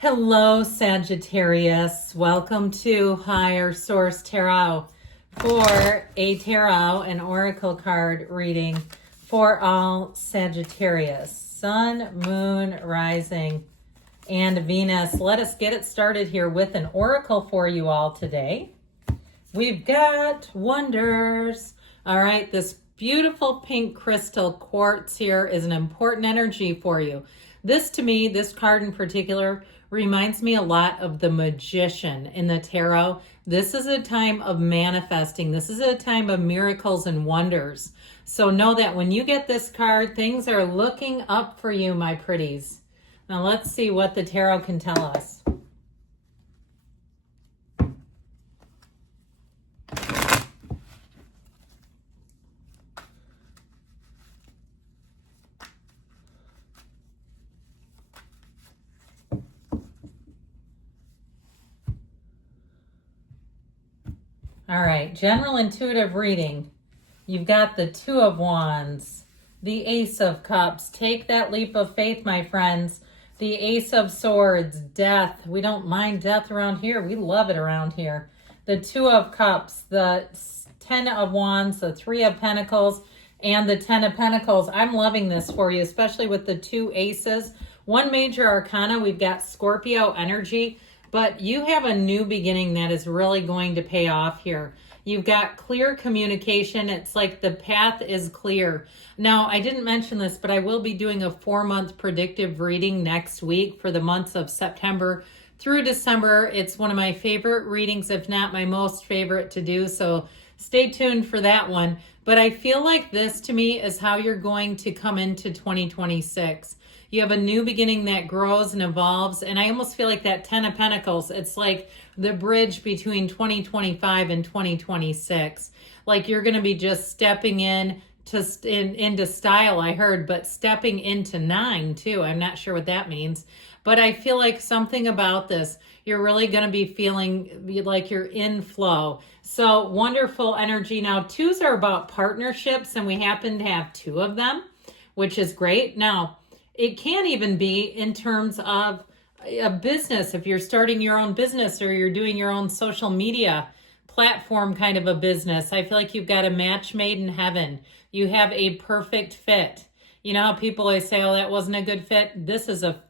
Hello, Sagittarius. Welcome to Higher Source Tarot for a tarot and oracle card reading for all Sagittarius. Sun, Moon, Rising, and Venus. Let us get it started here with an oracle for you all today. We've got wonders. All right, this beautiful pink crystal quartz here is an important energy for you. This, to me, this card in particular, reminds me a lot of the Magician in the tarot. This is a time of manifesting. This is a time of miracles and wonders. So know that when you get this card, things are looking up for you, my pretties. Now let's see what the tarot can tell us. All right, general intuitive reading. You've got the Two of Wands, the Ace of Cups. Take that leap of faith, my friends. The Ace of Swords, death. We don't mind death around here. We love it around here. The Two of Cups, the Ten of Wands, the Three of Pentacles, and the Ten of Pentacles. I'm loving this for you, especially with the two aces. One major arcana, we've got Scorpio energy. But you have a new beginning that is really going to pay off here. You've got clear communication. It's like the path is clear. Now, I didn't mention this, but I will be doing a 4-month predictive reading next week for the months of September through December. It's one of my favorite readings, if not my most favorite to do. So stay tuned for that one. But I feel like this to me is how you're going to come into 2026. You have a new beginning that grows and evolves. And I almost feel like that Ten of Pentacles, it's like the bridge between 2025 and 2026. Like you're going to be just stepping into style, I heard, but stepping into 9 too. I'm not sure what that means. But I feel like something about this, you're really going to be feeling like you're in flow. So wonderful energy. Now, 2s are about partnerships, and we happen to have 2 of them, which is great. Now, it can even be in terms of a business. If you're starting your own business or you're doing your own social media platform kind of a business, I feel like you've got a match made in heaven. You have a perfect fit. You know how people always say, oh, that wasn't a good fit? This is a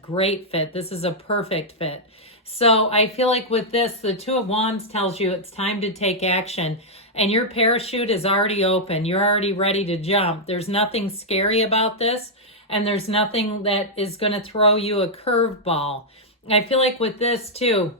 great fit. This is a perfect fit. So I feel like with this, the Two of Wands tells you it's time to take action. And your parachute is already open. You're already ready to jump. There's nothing scary about this. And there's nothing that is going to throw you a curveball. I feel like with this too,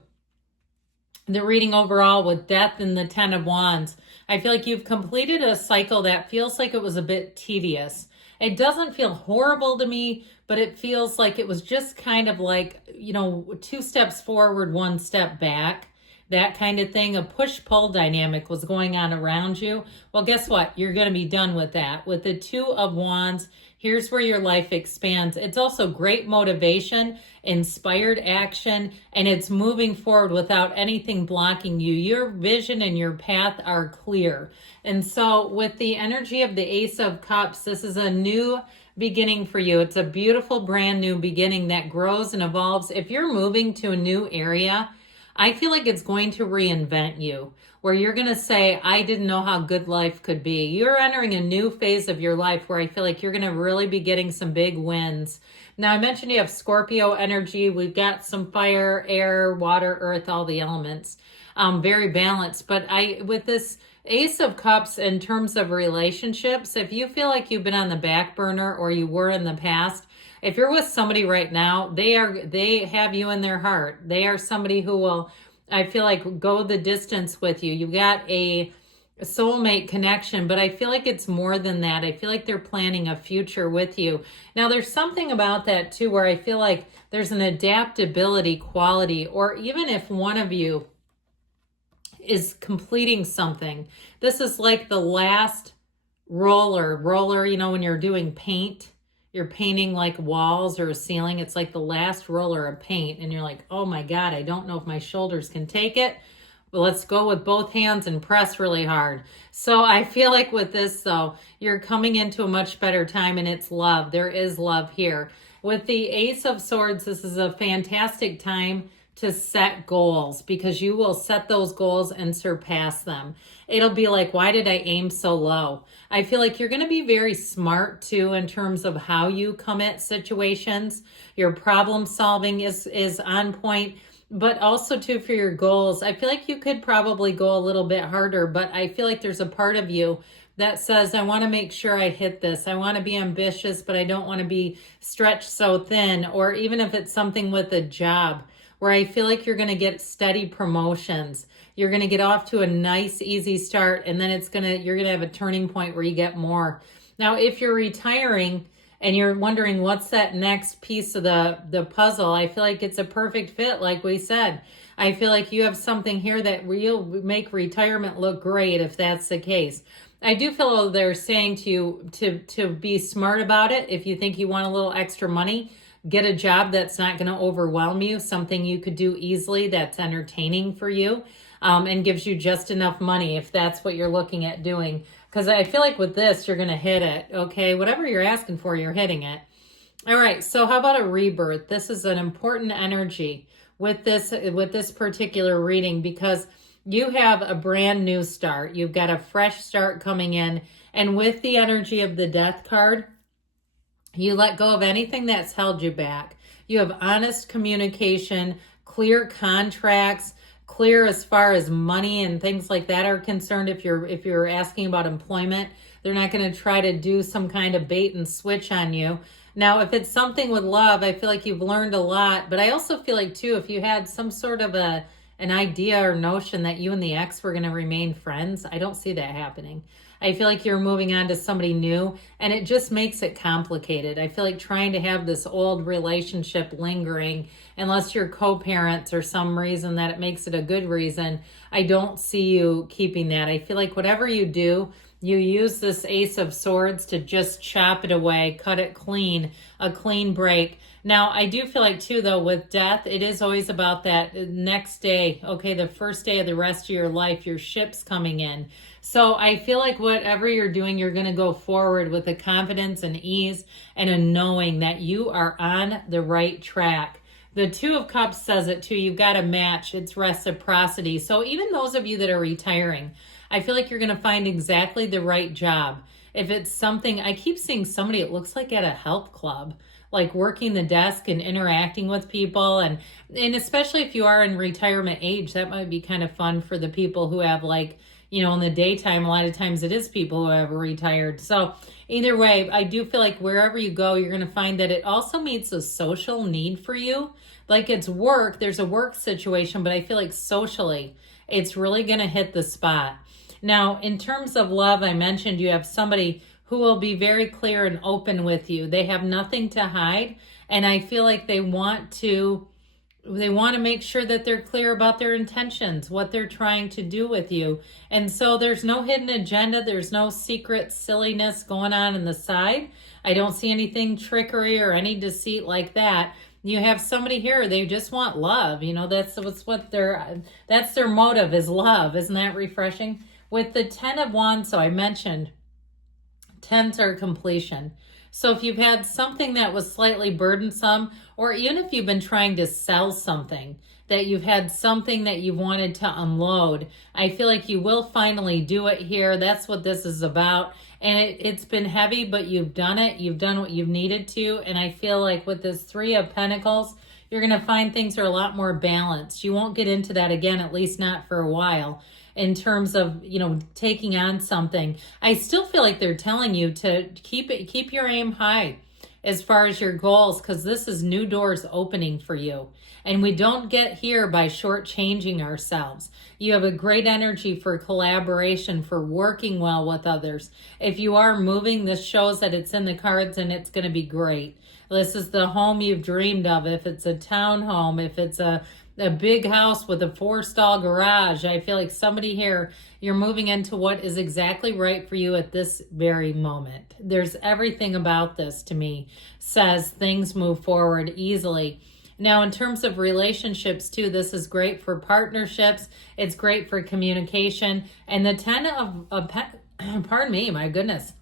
the reading overall with Death and the Ten of Wands, I feel like you've completed a cycle that feels like it was a bit tedious. It doesn't feel horrible to me, but it feels like it was just kind of like, 2 steps forward, 1 step back. That kind of thing. A push-pull dynamic was going on around you. Well, guess what? You're going to be done with that. With the Two of Wands, here's where your life expands. It's also great motivation, inspired action, and it's moving forward without anything blocking you. Your vision and your path are clear. And so with the energy of the Ace of Cups, this is a new beginning for you. It's a beautiful brand new beginning that grows and evolves. If you're moving to a new area, I feel like it's going to reinvent you, where you're going to say, I didn't know how good life could be. You're entering a new phase of your life where I feel like you're going to really be getting some big wins. Now, I mentioned you have Scorpio energy. We've got some fire, air, water, earth, all the elements. Very balanced. But with this Ace of Cups, in terms of relationships, if you feel like you've been on the back burner or you were in the past, if you're with somebody right now, they have you in their heart. They are somebody who will, I feel like, go the distance with you. You've got a soulmate connection, but I feel like it's more than that. I feel like they're planning a future with you. Now, there's something about that too, where I feel like there's an adaptability quality, or even if one of you is completing something, this is like the last roller, when you're doing paint, you're painting like walls or a ceiling. It's like the last roller of paint. And you're like, oh my God, I don't know if my shoulders can take it. But let's go with both hands and press really hard. So I feel like with this though, you're coming into a much better time, and it's love. There is love here. With the Ace of Swords, this is a fantastic time to set goals, because you will set those goals and surpass them. It'll be like, why did I aim so low? I feel like you're going to be very smart too in terms of how you come at situations. Your problem solving is on point, but also too for your goals. I feel like you could probably go a little bit harder, but I feel like there's a part of you that says, I want to make sure I hit this. I want to be ambitious, but I don't want to be stretched so thin. Or even if it's something with a job, where I feel like you're going to get steady promotions. You're going to get off to a nice, easy start, and then you're going to have a turning point where you get more. Now, if you're retiring and you're wondering what's that next piece of the puzzle, I feel like it's a perfect fit, like we said. I feel like you have something here that will make retirement look great if that's the case. I do feel they're saying to you to be smart about it. If you think you want a little extra money, get a job that's not going to overwhelm you, something you could do easily that's entertaining for you, and gives you just enough money if that's what you're looking at doing. Because I feel like with this, you're going to hit it, okay? Whatever you're asking for, you're hitting it. All right, so how about a rebirth? This is an important energy with this particular reading, because you have a brand new start. You've got a fresh start coming in. And with the energy of the Death card, you let go of anything that's held you back. You have honest communication, clear contracts, clear as far as money and things like that are concerned. If you're asking about employment, they're not going to try to do some kind of bait and switch on you. Now, if it's something with love, I feel like you've learned a lot. But I also feel like, too, if you had some sort of an idea or notion that you and the ex were going to remain friends, I don't see that happening. I feel like you're moving on to somebody new, and it just makes it complicated. I feel like trying to have this old relationship lingering, unless you're co-parents or some reason that it makes it a good reason, I don't see you keeping that. I feel like whatever you do, you use this Ace of Swords to just chop it away, cut it clean, a clean break. Now, I do feel like, too, though, with death, it is always about that next day, okay, the first day of the rest of your life, your ship's coming in. So I feel like whatever you're doing, you're going to go forward with a confidence and ease and a knowing that you are on the right track. The Two of Cups says it, too. You've got a match. It's reciprocity. So even those of you that are retiring, I feel like you're going to find exactly the right job. If it's something, I keep seeing somebody, it looks like at a health club, like working the desk and interacting with people. And especially if you are in retirement age, that might be kind of fun for the people who have, like, you know, in the daytime, a lot of times it is people who have retired. So either way, I do feel like wherever you go, you're going to find that it also meets a social need for you. Like it's work, there's a work situation, but I feel like socially, it's really going to hit the spot. Now, in terms of love, I mentioned you have somebody who will be very clear and open with you. They have nothing to hide. And I feel like they want to make sure that they're clear about their intentions, what they're trying to do with you. And so there's no hidden agenda. There's no secret silliness going on the side. I don't see anything trickery or any deceit like that. You have somebody here, they just want love. You know, that's their motive is love. Isn't that refreshing? With the 10 of Wands, so I mentioned 10s are completion. So if you've had something that was slightly burdensome, or even if you've been trying to sell something, that you've had something that you've wanted to unload, I feel like you will finally do it here. That's what this is about. And it's been heavy, but you've done it. You've done what you've needed to. And I feel like with this 3 of Pentacles, you're going to find things are a lot more balanced. You won't get into that again, at least not for a while, in terms of, you know, taking on something. I still feel like they're telling you to keep your aim high as far as your goals, because this is new doors opening for you. And we don't get here by shortchanging ourselves. You have a great energy for collaboration, for working well with others. If you are moving, this shows that it's in the cards and it's going to be great. This is the home you've dreamed of. If it's a townhome, if it's a big house with a 4-stall garage, I feel like somebody here, you're moving into what is exactly right for you at this very moment. There's everything about this, to me, says things move forward easily. Now, in terms of relationships, too, this is great for partnerships. It's great for communication. And the 10 of pardon me, my goodness.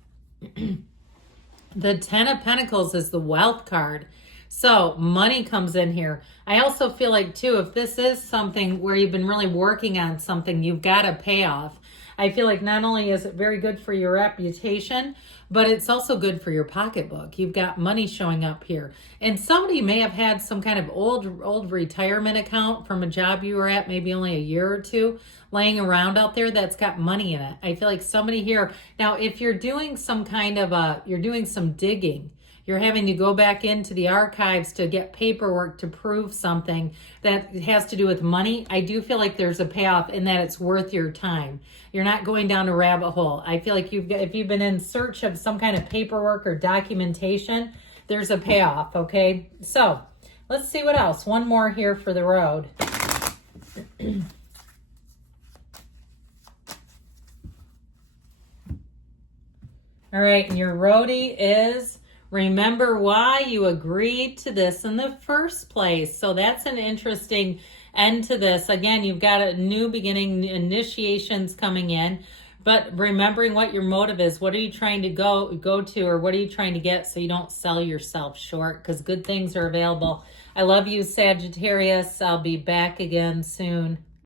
The 10 of Pentacles is the wealth card. So money comes in here. I also feel like too, if this is something where you've been really working on something, you've got a payoff. I feel like not only is it very good for your reputation, but it's also good for your pocketbook. You've got money showing up here. And somebody may have had some kind of old retirement account from a job you were at maybe only a year or two laying around out there that's got money in it. I feel like somebody here. Now, if you're doing some kind of you're doing some digging, you're having to go back into the archives to get paperwork to prove something that has to do with money, I do feel like there's a payoff in that it's worth your time. You're not going down a rabbit hole. I feel like if you've been in search of some kind of paperwork or documentation, there's a payoff, okay? So let's see what else. One more here for the road. All right, and your roadie is... remember why you agreed to this in the first place. So that's an interesting end to this. Again, you've got a new beginning, initiations coming in, but remembering what your motive is. What are you trying to go to, or what are you trying to get so you don't sell yourself short, because good things are available. I love you, Sagittarius. I'll be back again soon.